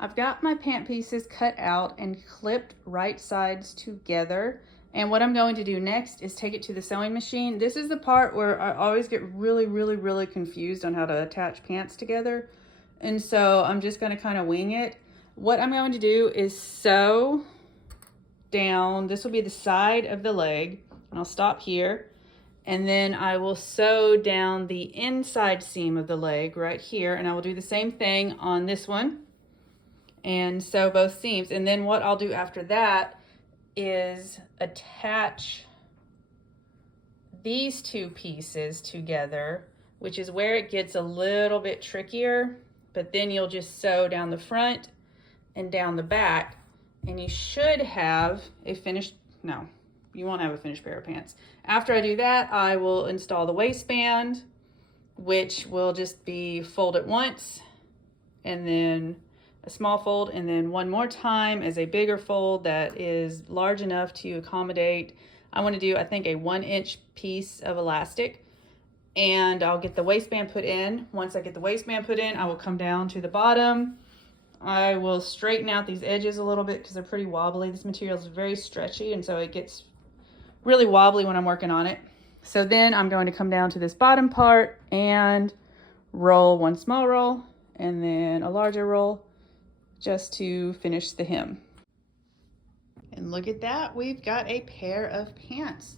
I've got my pant pieces cut out and clipped right sides together. And what I'm going to do next is take it to the sewing machine. This is the part where I always get really confused on how to attach pants together. And so I'm just going to kind of wing it. What I'm going to do is sew down. This will be the side of the leg. And I'll stop here. And then I will sew down the inside seam of the leg right here. And I will do the same thing on this one and sew both seams. And then what I'll do after that is attach these two pieces together, which is where it gets a little bit trickier, but then you'll just sew down the front and down the back, and you should have a finished, no, you won't have a finished pair of pants. After I do that, I will install the waistband, which will just be fold it once, and then a small fold, and then one more time as a bigger fold that is large enough to accommodate, I want to do, I think, a 1-inch piece of elastic, and I'll get the waistband put in. Once I get the waistband put in, I will come down to the bottom. I will straighten out these edges a little bit because they're pretty wobbly. This material is very stretchy, and so it gets really wobbly when I'm working on it. So then I'm going to come down to this bottom part and roll one small roll and then a larger roll just to finish the hem. And look at that, we've got a pair of pants.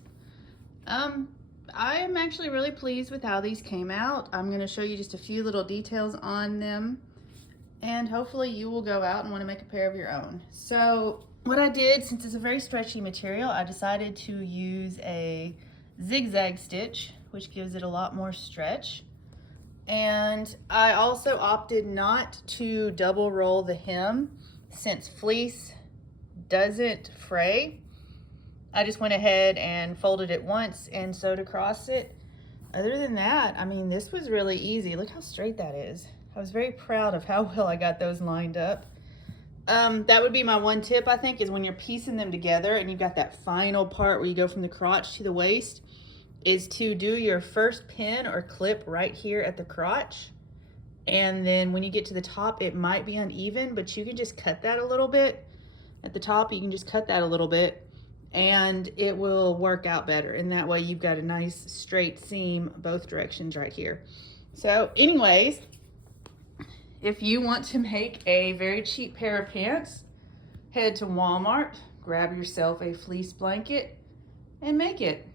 I am actually really pleased with how these came out. I'm going to show you just a few little details on them, and hopefully you will go out and want to make a pair of your own. So what I did, since it's a very stretchy material, I decided to use a zigzag stitch, which gives it a lot more stretch. And I also opted not to double roll the hem since fleece doesn't fray. I just went ahead and folded it once and sewed across it. Other than that, I mean, this was really easy. Look how straight that is. I was very proud of how well I got those lined up. That would be my one tip, I think, is when you're piecing them together and you've got that final part where you go from the crotch to the waist, is to do your first pin or clip right here at the crotch. And then when you get to the top, it might be uneven, but you can just cut that a little bit. At the top, you can just cut that a little bit and it will work out better. And that way you've got a nice straight seam both directions right here. So anyways, if you want to make a very cheap pair of pants, head to Walmart, grab yourself a fleece blanket and make it.